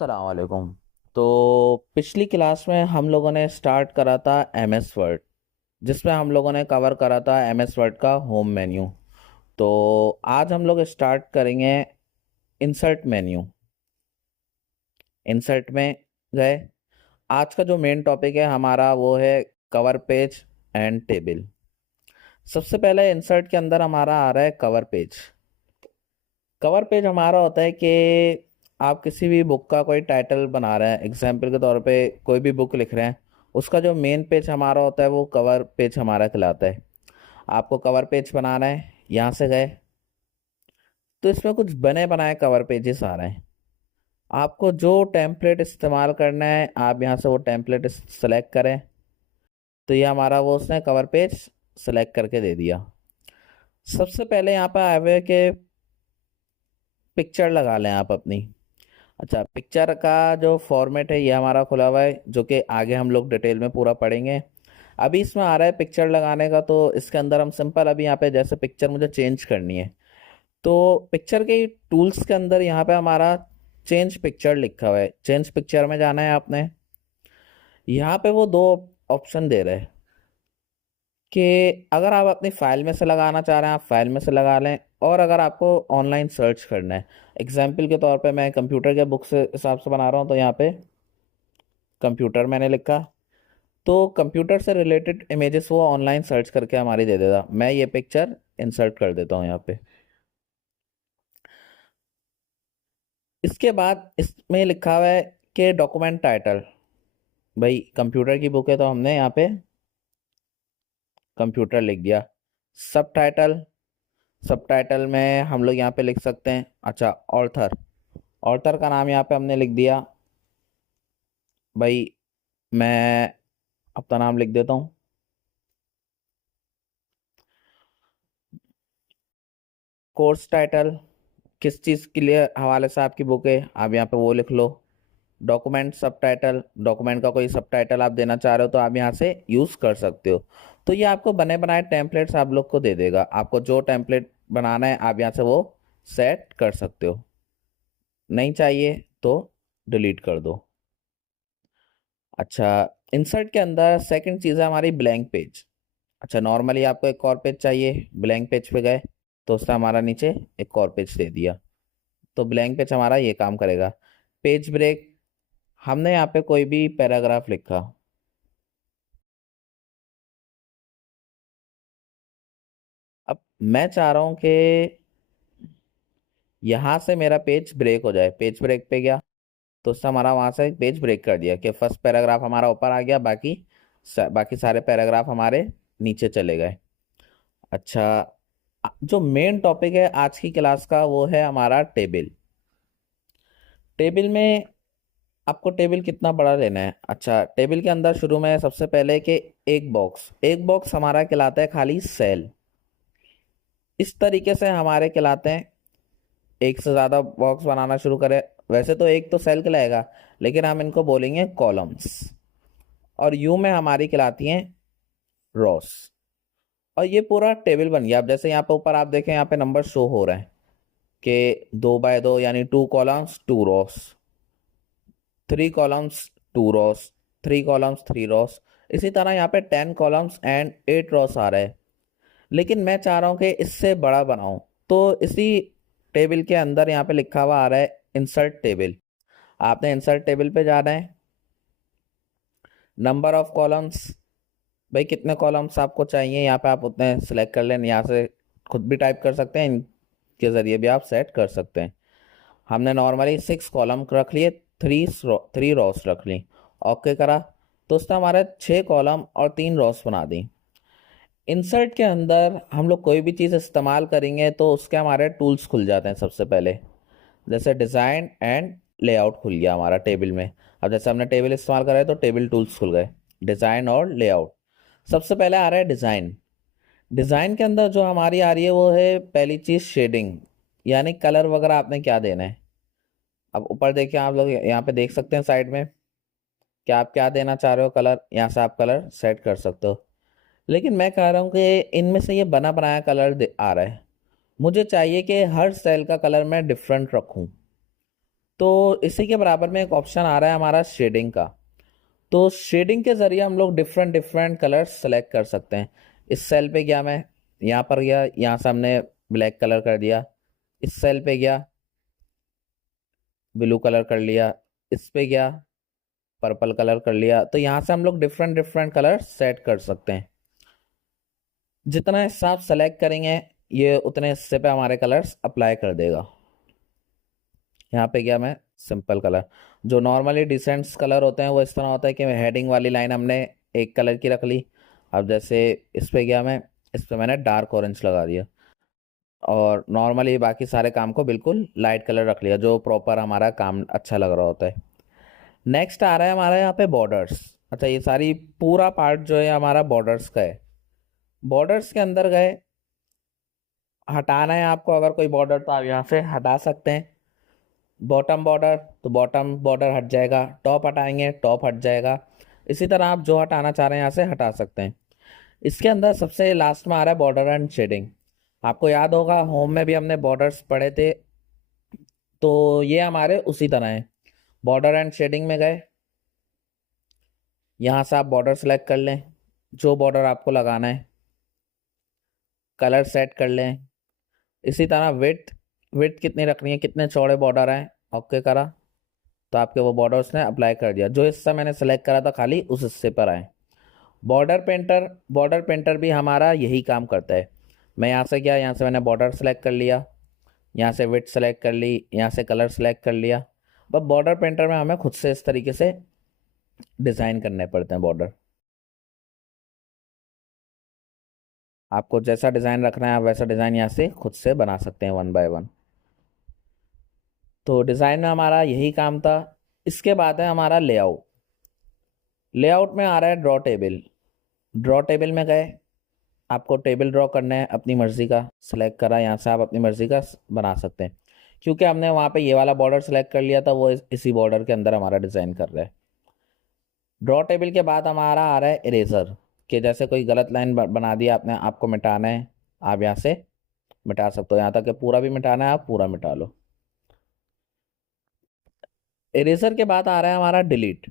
सलामकुम। तो पिछली क्लास में हम लोगों ने स्टार्ट करा था एमएस वर्ड, जिसमें हम लोगों ने कवर करा था एमएस वर्ड का होम मेन्यू। तो आज हम लोग स्टार्ट करेंगे इंसर्ट मेन्यू। इंसर्ट में गए। आज का जो मेन टॉपिक है हमारा वो है कवर पेज एंड टेबल। सबसे पहले इंसर्ट के अंदर हमारा आ रहा है कवर पेज। कवर पेज हमारा होता है कि आप किसी भी बुक का कोई टाइटल बना रहे हैं, एग्जाम्पल के तौर पे कोई भी बुक लिख रहे हैं, उसका जो मेन पेज हमारा होता है वो कवर पेज हमारा कहलाता है। आपको कवर पेज बनाना है, यहाँ से गए तो इसमें कुछ बने बनाए कवर पेजेस आ रहे हैं। आपको जो टेम्पलेट इस्तेमाल करना है आप यहाँ से वो टेम्पलेट सेलेक्ट करें। तो ये हमारा वो उसने कवर पेज सेलेक्ट करके दे दिया। सबसे पहले यहाँ पर आए हुए कि पिक्चर लगा लें आप अपनी। अच्छा, पिक्चर का जो फॉर्मेट है ये हमारा खुला हुआ है, जो कि आगे हम लोग डिटेल में पूरा पढ़ेंगे। अभी इसमें आ रहा है पिक्चर लगाने का, तो इसके अंदर हम सिंपल अभी यहाँ पे जैसे पिक्चर मुझे चेंज करनी है तो पिक्चर के टूल्स के अंदर यहाँ पे हमारा चेंज पिक्चर लिखा हुआ है। चेंज पिक्चर में जाना है आपने। यहाँ पे वो दो ऑप्शन दे रहे हैं कि अगर आप अपनी फाइल में से लगाना चाह रहे हैं आप फाइल में से लगा लें, और अगर आपको ऑनलाइन सर्च करना है, एग्जाम्पल के तौर पे मैं कंप्यूटर के बुक से हिसाब से बना रहा हूँ तो यहाँ पे कंप्यूटर मैंने लिखा, तो कंप्यूटर से रिलेटेड इमेजेस वो ऑनलाइन सर्च करके हमारी दे देगा। मैं ये पिक्चर इंसर्ट कर देता हूँ यहाँ पे। इसके बाद इसमें लिखा हुआ है कि डॉक्यूमेंट टाइटल। भाई कंप्यूटर की बुक है तो हमने यहाँ पे कंप्यूटर लिख दिया। सब टाइटल, सब टाइटल में हम लोग यहाँ पे लिख सकते हैं। अच्छा, ऑर्थर, ऑर्थर का नाम यहाँ पे हमने लिख दिया। भाई मैं अपना नाम लिख देता हूँ। कोर्स टाइटल, किस चीज़ के लिए हवाले से आपकी बुक है आप यहाँ पे वो लिख लो। डॉक्यूमेंट सब टाइटल, डॉक्यूमेंट का कोई सब टाइटल आप देना चाह रहे हो तो आप यहाँ से यूज़ कर सकते हो। तो ये आपको बने बनाए टेम्पलेट्स आप लोग को दे देगा। आपको जो टेम्पलेट बनाना है आप यहाँ से वो सेट कर सकते हो। नहीं चाहिए तो डिलीट कर दो। अच्छा, इंसर्ट के अंदर सेकंड चीज़ है हमारी ब्लैंक पेज। अच्छा, नॉर्मली आपको एक और पेज चाहिए, ब्लैंक पेज पे गए तो उसने हमारा नीचे एक और पेज दे दिया। तो ब्लैंक पेज हमारा ये काम करेगा। पेज ब्रेक, हमने यहाँ पे कोई भी पैराग्राफ लिखा। अब मैं चाह रहा हूँ कि यहाँ से मेरा पेज ब्रेक हो जाए। पेज ब्रेक पे गया तो उसने हमारा वहां से पेज ब्रेक कर दिया कि फर्स्ट पैराग्राफ हमारा ऊपर आ गया, बाकी सारे पैराग्राफ हमारे नीचे चले गए। अच्छा, जो मेन टॉपिक है आज की क्लास का वो है हमारा टेबल। टेबल में आपको टेबल कितना बड़ा लेना है। अच्छा, टेबल के अंदर शुरू में सबसे पहले कि एक बॉक्स हमारा कहलाता है खाली सेल। इस तरीके से हमारे कहलाते हैं। एक से ज्यादा बॉक्स बनाना शुरू करें, वैसे तो एक तो सेल कहलाएगा, लेकिन हम इनको बोलेंगे कॉलम्स। और यू में हमारी कहलाती हैं रोस। और ये पूरा टेबल बन गया। अब जैसे यहाँ पे ऊपर आप देखें, यहाँ पे नंबर शो हो रहे हैं कि 2 बाय 2 यानी 2 कॉलम्स 2 रोस, 3 कॉलम्स 2 रोस, 3 कॉलम्स 3 रोस। इसी तरह यहाँ पे 10 कॉलम्स एंड 8 रोस आ रहे हैं। लेकिन मैं चाह रहा हूँ कि इससे बड़ा बनाऊं, तो इसी टेबल के अंदर यहाँ पे लिखा हुआ आ रहा है इंसर्ट टेबल। आपने इंसर्ट टेबल पे जाना है। नंबर ऑफ कॉलम्स, भाई कितने कॉलम्स आपको चाहिए यहाँ पे आप उतने सेलेक्ट कर लें। यहाँ से खुद भी टाइप कर सकते हैं, इनके जरिए भी आप सेट कर सकते हैं। हमने नॉर्मली 6 कॉलम रख लिए, 3 रोस रख ली। ओके करा तो उसने हमारे 6 कॉलम और 3 रोस बना दी। इंसर्ट के अंदर हम लोग कोई भी चीज़ इस्तेमाल करेंगे तो उसके हमारे टूल्स खुल जाते हैं। सबसे पहले जैसे डिज़ाइन एंड लेआउट खुल गया हमारा टेबल में। अब जैसे हमने टेबल इस्तेमाल करा है तो टेबल टूल्स खुल गए, डिज़ाइन और लेआउट। सबसे पहले आ रहा है डिज़ाइन। डिज़ाइन के अंदर जो हमारी आ रही है वो है पहली चीज़ शेडिंग, यानी कलर वगैरह आपने क्या देना है। अब ऊपर देखिए, आप लोग यहाँ पे देख सकते हैं साइड में कि आप क्या देना चाह रहे हो कलर। यहाँ से आप कलर सेट कर सकते हो। लेकिन मैं कह रहा हूँ कि इनमें से ये बना बनाया कलर आ रहा है। मुझे चाहिए कि हर सेल का कलर मैं डिफरेंट रखूँ। तो इसी के बराबर में एक ऑप्शन आ रहा है हमारा शेडिंग का। तो शेडिंग के जरिए हम लोग डिफरेंट डिफरेंट कलर्स सेलेक्ट कर सकते हैं। इस सेल पे गया, मैं यहाँ पर गया, यहाँ से हमने ब्लैक कलर कर दिया। इस सेल पे गया, ब्लू कलर कर लिया। इस पे गया, पर्पल कलर कर लिया। तो यहाँ से हम लोग डिफरेंट डिफरेंट कलर सेट कर सकते हैं। जितना हिस्सा आप सेलेक्ट करेंगे ये उतने हिस्से पे हमारे कलर्स अप्लाई कर देगा। यहाँ पे गया मैं, सिंपल कलर। जो नॉर्मली डिसेंट्स कलर होते हैं वो इस तरह होता है कि हेडिंग वाली लाइन हमने एक कलर की रख ली। अब जैसे इस पे गया मैं, इस पे मैंने डार्क ऑरेंज लगा दिया, और नॉर्मली बाकी सारे काम को बिल्कुल लाइट कलर रख लिया, जो प्रॉपर हमारा काम अच्छा लग रहा होता है। नेक्स्ट आ रहा है हमारा यहाँ पे बॉर्डर्स। अच्छा, ये सारी पूरा पार्ट जो है हमारा बॉर्डर्स का है। बॉर्डर्स के अंदर गए, हटाना है आपको अगर कोई बॉर्डर तो आप यहाँ से हटा सकते हैं। बॉटम बॉर्डर तो बॉटम बॉर्डर हट जाएगा, टॉप हटाएंगे टॉप हट जाएगा। इसी तरह आप जो हटाना चाह रहे हैं यहाँ से हटा सकते हैं। इसके अंदर सबसे लास्ट में आ रहा है बॉर्डर एंड शेडिंग। आपको याद होगा होम में भी हमने बॉर्डर्स पढ़े थे, तो ये हमारे उसी तरह है। बॉर्डर एंड शेडिंग में गए, यहाँ से आप बॉर्डर सेलेक्ट कर लें, जो बॉर्डर आपको लगाना है, कलर सेट कर लें। इसी तरह विड्थ विड्थ कितनी रखनी है, कितने चौड़े बॉर्डर हैं, ओके करा तो आपके वो बॉर्डर्स ने अप्लाई कर दिया। जो हिस्सा मैंने सेलेक्ट करा था खाली उस हिस्से पर आए। बॉर्डर पेंटर भी हमारा यही काम करता है। मैं यहाँ से गया, यहाँ से मैंने बॉर्डर सेलेक्ट कर लिया, यहाँ से विड्थ सेलेक्ट कर ली, यहाँ से कलर सेलेक्ट कर लिया। बस बॉर्डर पेंटर में हमें खुद से इस तरीके से डिज़ाइन करने पड़ते हैं बॉर्डर। आपको जैसा डिज़ाइन रखना है आप वैसा डिज़ाइन यहाँ से खुद से बना सकते हैं 1 बाय 1। तो डिज़ाइन में हमारा यही काम था। इसके बाद है हमारा लेआउट। लेआउट में आ रहा है ड्रॉ टेबल। ड्रॉ टेबल में गए, आपको टेबल ड्रॉ करना है अपनी मर्ज़ी का, सेलेक्ट करा, यहाँ से आप अपनी मर्ज़ी का बना सकते हैं। क्योंकि हमने वहाँ पे ये वाला बॉर्डर सेलेक्ट कर लिया था, वो इसी बॉर्डर के अंदर हमारा डिज़ाइन कर रहा है। ड्रॉ टेबल के बाद हमारा आ रहा है इरेजर, कि जैसे कोई गलत लाइन बना दिया आपने, आपको मिटाना है, आप यहाँ से मिटा सकते हो। यहाँ तक कि पूरा भी मिटाना है आप पूरा मिटा लो। इरेजर के बाद आ रहा है हमारा डिलीट।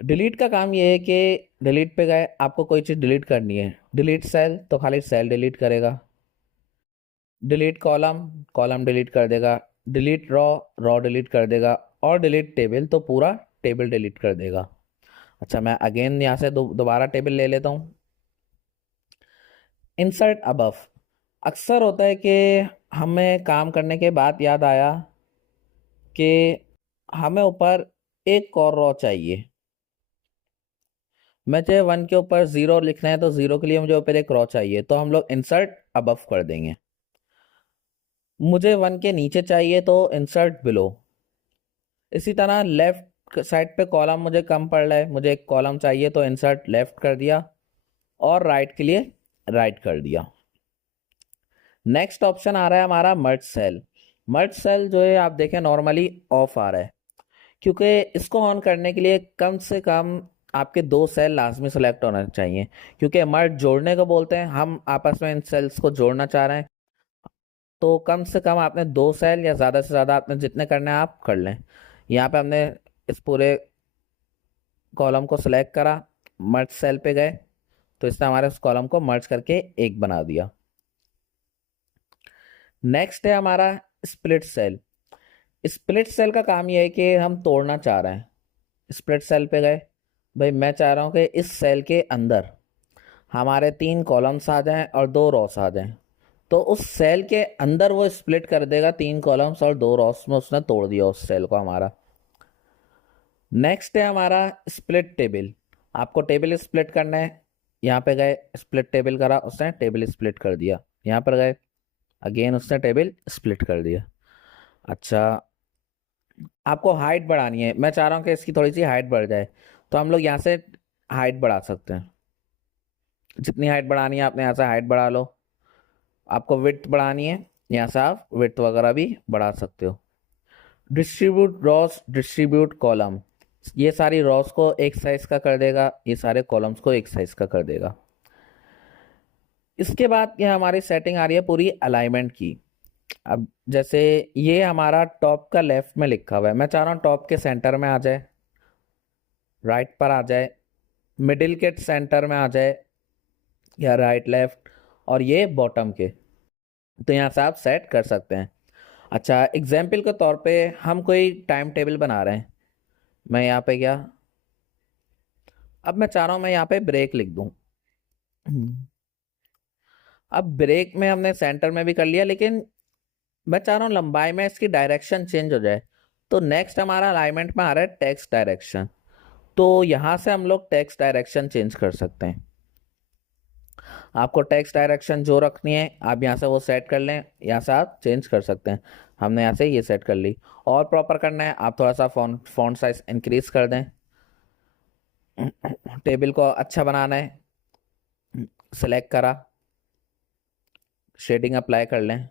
डिलीट का काम ये है कि डिलीट पे गए, आपको कोई चीज़ डिलीट करनी है, डिलीट सेल तो खाली सेल डिलीट करेगा। डिलीट कॉलम, कॉलम डिलीट कर देगा। डिलीट रॉ, रॉ डिलीट कर देगा। और डिलीट टेबल तो पूरा टेबल डिलीट कर देगा। अच्छा, मैं अगेन यहाँ से दोबारा टेबल ले लेता हूँ। Insert above. अक्सर होता है कि हमें काम करने के बाद याद आया कि हमें ऊपर एक और रॉ चाहिए। मुझे 1 के ऊपर 0 लिखना है, तो 0 के लिए मुझे ऊपर एक रॉ चाहिए, तो हम लोग इंसर्ट अबव कर देंगे। मुझे 1 के नीचे चाहिए तो इंसर्ट बिलो। इसी तरह लेफ्ट साइड पे कॉलम मुझे कम पड़ रहा है, मुझे एक कॉलम चाहिए तो इंसर्ट लेफ्ट कर दिया, और राइट के लिए राइट कर दिया। नेक्स्ट ऑप्शन आ रहा है हमारा मर्ज सेल। मर्ज सेल जो है आप देखें नॉर्मली ऑफ आ रहा है, क्योंकि इसको ऑन करने के लिए कम से कम आपके 2 सेल लाजमी सेलेक्ट होना चाहिए, क्योंकि मर्ज जोड़ने को बोलते हैं, हम आपस में इन सेल्स को जोड़ना चाह रहे हैं। तो कम से कम आपने 2 सेल या ज़्यादा से ज़्यादा आपने जितने करने हैं आप कर लें। यहाँ पे हमने इस पूरे कॉलम को सिलेक्ट करा, मर्ज सेल पे गए, तो इसने हमारे उस कॉलम को मर्ज करके एक बना दिया। नेक्स्ट है हमारा स्प्लिट सेल। स्प्लिट सेल का काम यह है कि हम तोड़ना चाह रहे हैं। स्प्लिट सेल पे गए, भाई मैं चाह रहा हूँ कि इस सेल के अंदर हमारे 3 कॉलम्स आ जाएं और 2 रॉस आ जाएं, तो उस सेल के अंदर वो स्प्लिट कर देगा 3 कॉलम्स और 2 रॉस में, उसने तोड़ दिया उस सेल को हमारा। नेक्स्ट है हमारा स्प्लिट टेबल। आपको टेबल स्प्लिट करना है, यहाँ पे गए स्प्लिट टेबल करा, उसने टेबल स्प्लिट कर दिया। यहाँ पर गए, अगेन उसने टेबल स्प्लिट कर दिया। अच्छा, आपको हाइट बढ़ानी है, मैं चाह रहा हूँ कि इसकी थोड़ी सी हाइट बढ़ जाए, तो हम लोग यहाँ से हाइट बढ़ा सकते हैं। जितनी हाइट बढ़ानी है आपने यहाँ से हाइट बढ़ा लो। आपको विड्थ बढ़ानी है, यहाँ से आप विड्थ वगैरह भी बढ़ा सकते हो। डिस्ट्रीब्यूट रॉस, डिस्ट्रीब्यूट कॉलम, ये सारी रॉस को एक साइज का कर देगा, ये सारे कॉलम्स को एक साइज का कर देगा। इसके बाद ये हमारी सेटिंग आ रही है पूरी अलाइनमेंट की। अब जैसे ये हमारा टॉप का लेफ्ट में लिखा हुआ है, मैं चाह रहा हूँ टॉप के सेंटर में आ जाए, राइट पर आ जाए, मिडिल के सेंटर में आ जाए, या राइट लेफ्ट, और ये बॉटम के। तो यहाँ से आप सेट कर सकते हैं। अच्छा, एग्जाम्पल के तौर पे हम कोई टाइम टेबल बना रहे हैं। मैं यहाँ पे क्या, अब मैं चाह रहा हूँ मैं यहाँ पे ब्रेक लिख दूँ। अब ब्रेक में हमने सेंटर में भी कर लिया, लेकिन मैं चाह रहा हूँ लंबाई में इसकी डायरेक्शन चेंज हो जाए। तो नेक्स्ट हमारा अलाइनमेंट में आ रहा है टेक्स्ट डायरेक्शन। तो यहाँ से हम लोग टेक्स्ट डायरेक्शन चेंज कर सकते हैं। आपको टेक्स्ट डायरेक्शन जो रखनी है आप यहाँ से वो सेट कर लें, यहाँ से आप चेंज कर सकते हैं। हमने यहाँ से ये सेट कर ली। और प्रॉपर करना है, आप थोड़ा सा फॉन्ट साइज इंक्रीज कर दें। टेबल को अच्छा बनाना है, सेलेक्ट करा, शेडिंग अप्लाई कर लें।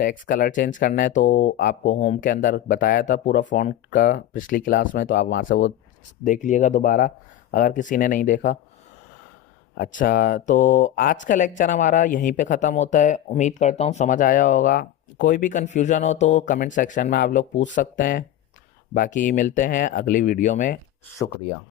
टेक्स्ट कलर चेंज करना है तो आपको होम के अंदर बताया था पूरा फॉन्ट का पिछली क्लास में, तो आप वहाँ से वो देख लीजिएगा दोबारा अगर किसी ने नहीं देखा। अच्छा, तो आज का लेक्चर हमारा यहीं पे ख़त्म होता है। उम्मीद करता हूँ समझ आया होगा। कोई भी कंफ्यूजन हो तो कमेंट सेक्शन में आप लोग पूछ सकते हैं। बाकी मिलते हैं अगली वीडियो में। शुक्रिया।